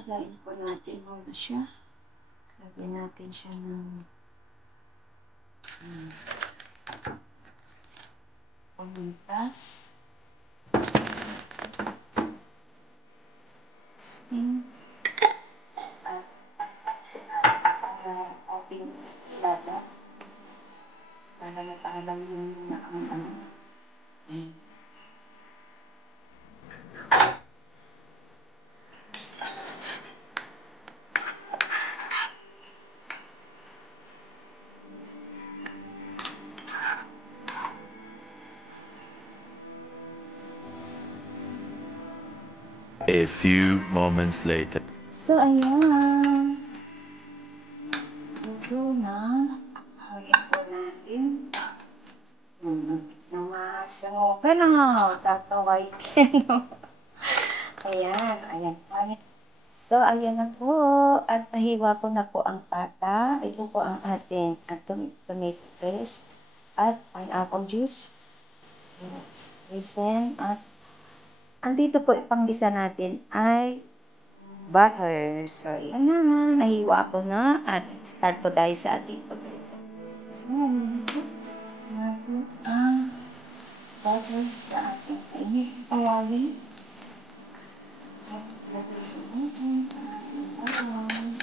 Lagayin po natin muna siya. Lagyan natin siya ng paminta. At ating lada. Para matanggal yung ano. A few moments later. So, ayan. Ito na. Hagin po natin. Namasang okay lang ako. Tataway din. Ayan. Ayan. So, ayan na po. At nahiwa ko na po ang pata. Ito po ang ating tomato paste at pineapple juice. Reason at andito po ipang-isa natin ay butter. So, yan na. Nahiwa ko na at start po tayo sa ating pagkain. So, natin ang butter sa ating init kawali. At lagyan natin ang ating bawang.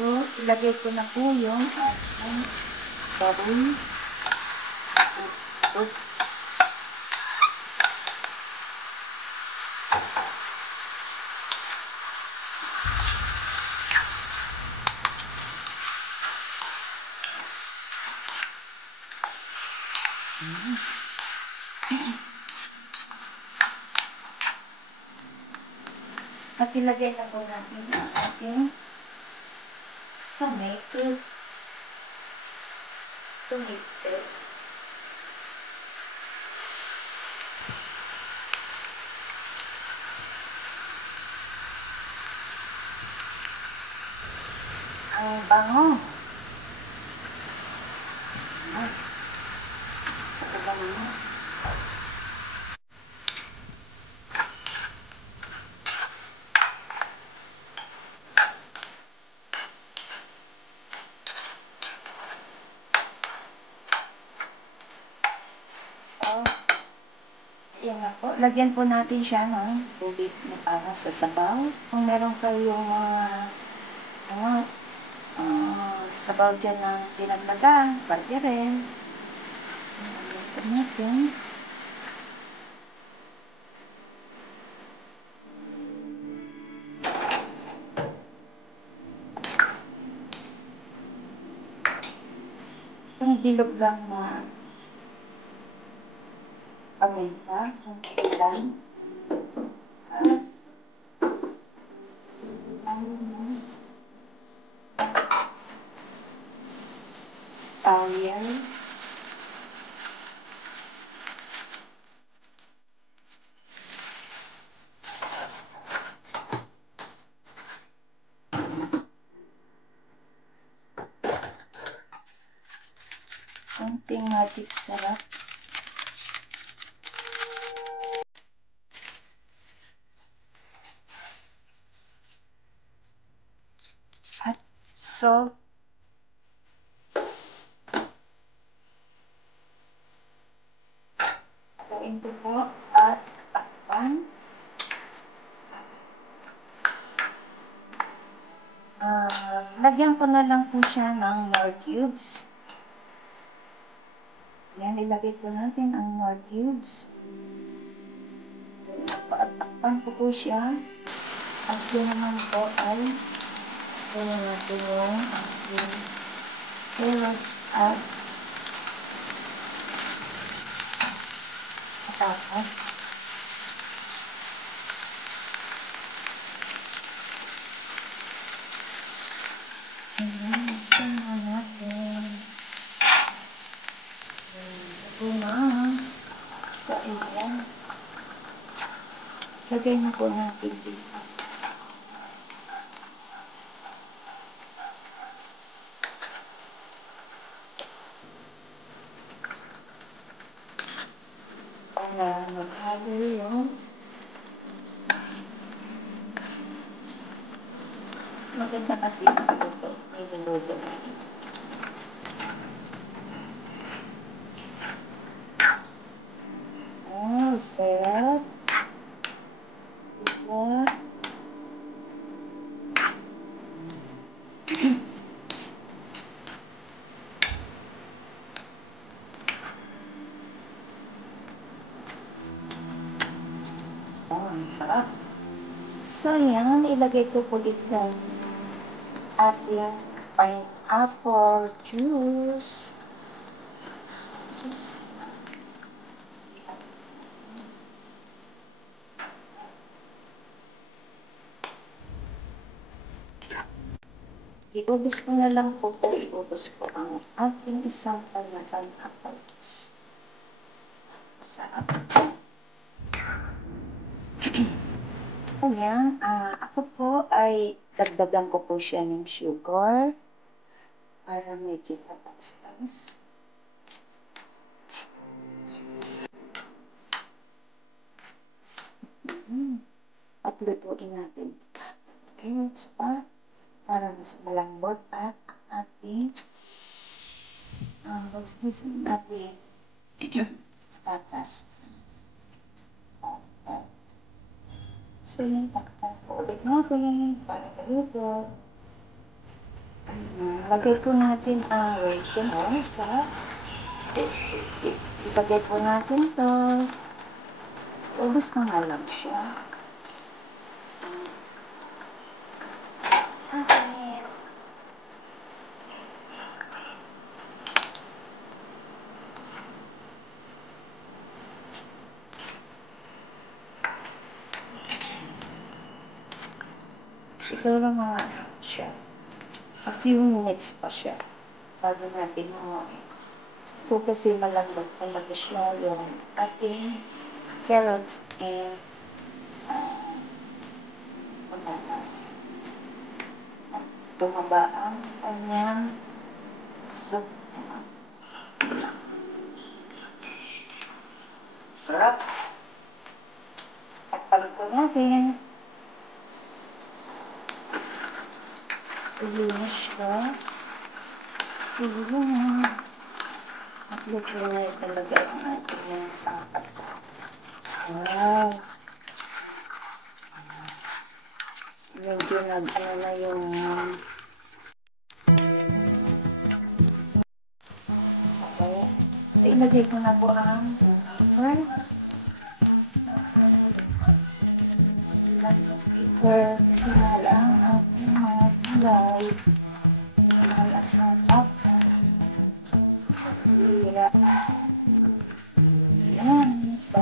So, ilagay ko na po yung ating baboy. Oops. At ilagay na po natin ang ating tomato paste. Ang bango. So, yan na po. Lagyan po natin siya ng tubig na para sa sabaw. Kung meron kayong sabaw dyan ng pinaglaga, pwede rin. Lagyan po natin. Itong dilog lang na paminta, kunti lang. At tawel. Kunting magic sarap. At salt. Haluin ko po at takpan. Lagyan ko na lang po siya ng nor cubes. Yan, ilagay po natin ang nor cubes. At takpan ko po siya. At yun naman po ay yun natin yung ating carrots at patatas. So, ayan. Lagay na po natin dito. Para maghalo yung mas maganda kasi niluluto. Oh, sarap. Diba? Oh, ang sarap. So, yan. Ilagay ko po dito ating pineapple juice. Iubos ko na lang po iubos ko ang ating isang panatang apples. Sarap. Ayan, ako po ay dagdagan ko po siya ng sugar para medyo tatas-tas. At lutuin natin. Carrots pa para mas malambot at ating tatas. So, yung takpan po ulit natin para maluto. Lagay po natin ang raisin sa ilagay po natin to. Ubus na nga lang siya. Okay. Siguro mga siya. A few minutes pa siya bago natin hawain. So, kasi malambot talaga siya yung ating carrots and patatas. At tumaba ang kanyang soup. Sarap. Takpan po natin. Ilinis siya. Ilinis. At luto na talaga ang ating mga sangkap. Wow. Medyo nag-ano na yung sabay. So, ilagay ko na po ang pepper. Kasi mahal ang ating mga gulay. Mahal at sarap. Ayan. So,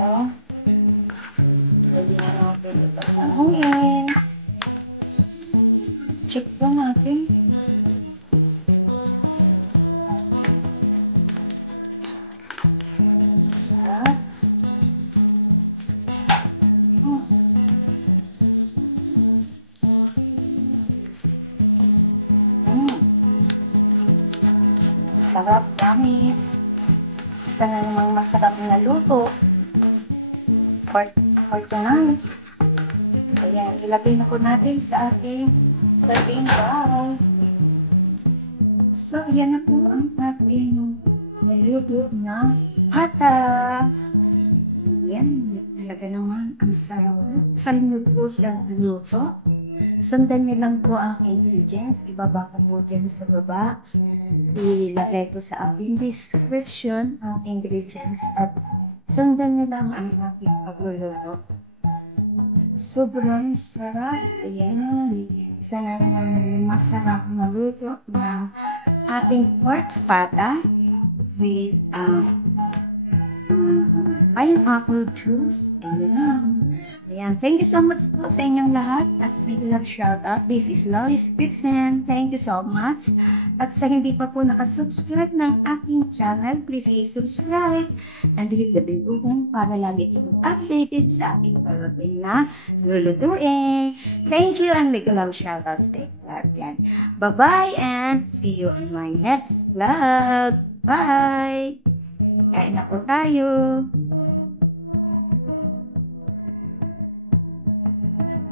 pwede na natin ito samuhin. Check po natin. Sarap. Sarap, promise. Isa na namang masarap na luto. For tonight. Ayan, ilagay na po natin sa ating serving bowl. So, yan na po ang ating niluto na pata. Yan, talaga naman ang sarap. Kalimut po siyang luto. Sundan niyo lang po ang ingredients. Ibaba ko po dyan sa baba. Ilagay ko sa aking description ang ingredients at sundan niyo lang ang aking pagluluto. Sobrang sarap. Ayan. Isa na naman masarap na luto ng ating pork pata with pineapple juice. Ayan. Thank you so much po sa inyong lahat at big love shout out. This is Loris Kitchen. Thank you so much. At sa hindi pa po nakasubscribe ng aking channel, please subscribe and hit the bell button para lagi kayong updated sa aking parating na lulutuin. Thank you and big love shout out sa inyo lahat yan. Bye-bye and see you in my next vlog. Bye! Kain na po tayo.